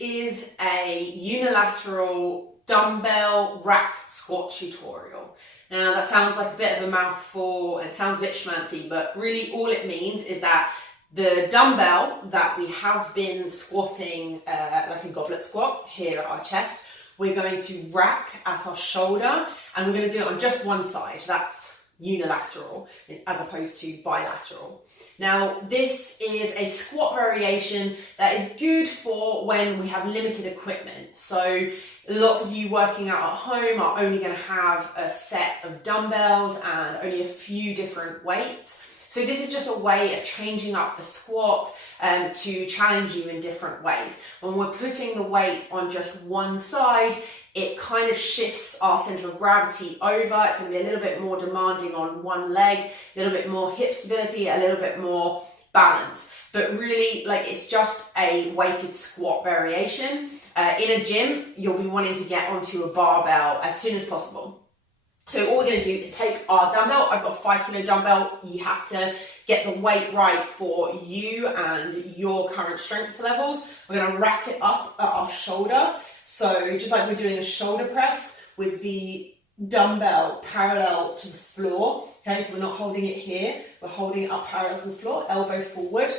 is a unilateral dumbbell racked squat tutorial. Now that sounds like a bit of a mouthful and it sounds a bit schmancy, but really all it means is that the dumbbell that we have been squatting like a goblet squat here at our chest, we're going to rack at our shoulder and we're going to do it on just one side. That's unilateral as opposed to bilateral. Now this is a squat variation that is good for when we have limited equipment. So lots of you working out at home are only going to have a set of dumbbells and only a few different weights. So this is just a way of changing up the squat to challenge you in different ways. When we're putting the weight on just one side, it kind of shifts our center of gravity over. It's going to be a little bit more demanding on one leg, a little bit more hip stability, a little bit more balance. But really, like, it's just a weighted squat variation. In a gym, you'll be wanting to get onto a barbell as soon as possible. So all we're going to do is take our dumbbell. I've got a 5 kilo dumbbell. You have to get the weight right for you and your current strength levels. We're going to rack it up at our shoulder. So just like we're doing a shoulder press with the dumbbell parallel to the floor. Okay, so we're not holding it here. We're holding it up parallel to the floor, elbow forward.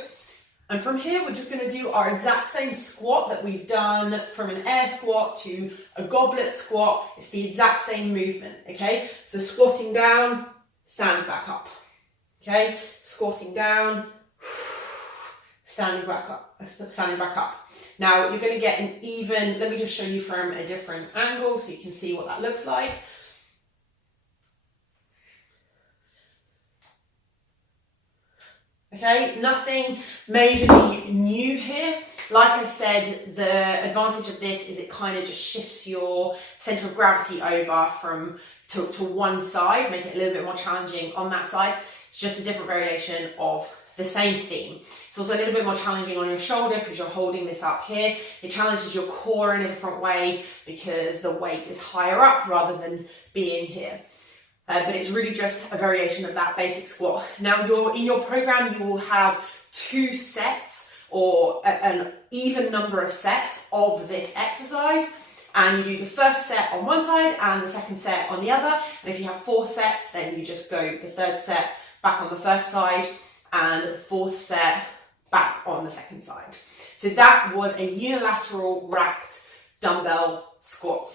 And from here, we're just going to do our exact same squat that we've done from an air squat to a goblet squat. It's the exact same movement, okay? So squatting down, standing back up, okay? Squatting down, standing back up, standing back up. Now, you're going to get an even, let me just show you from a different angle so you can see what that looks like. Okay, nothing majorly new here. Like I said, the advantage of this is it kind of just shifts your center of gravity over from to one side, make it a little bit more challenging on that side. It's just a different variation of the same theme. It's also a little bit more challenging on your shoulder because you're holding this up here. It challenges your core in a different way because the weight is higher up rather than being here. But it's really just a variation of that basic squat. Now, in your program, you will have 2 sets or an even number of sets of this exercise. And you do the first set on one side and the second set on the other. And if you have 4 sets, then you just go the third set back on the first side and the fourth set back on the second side. So that was a unilateral racked dumbbell squat.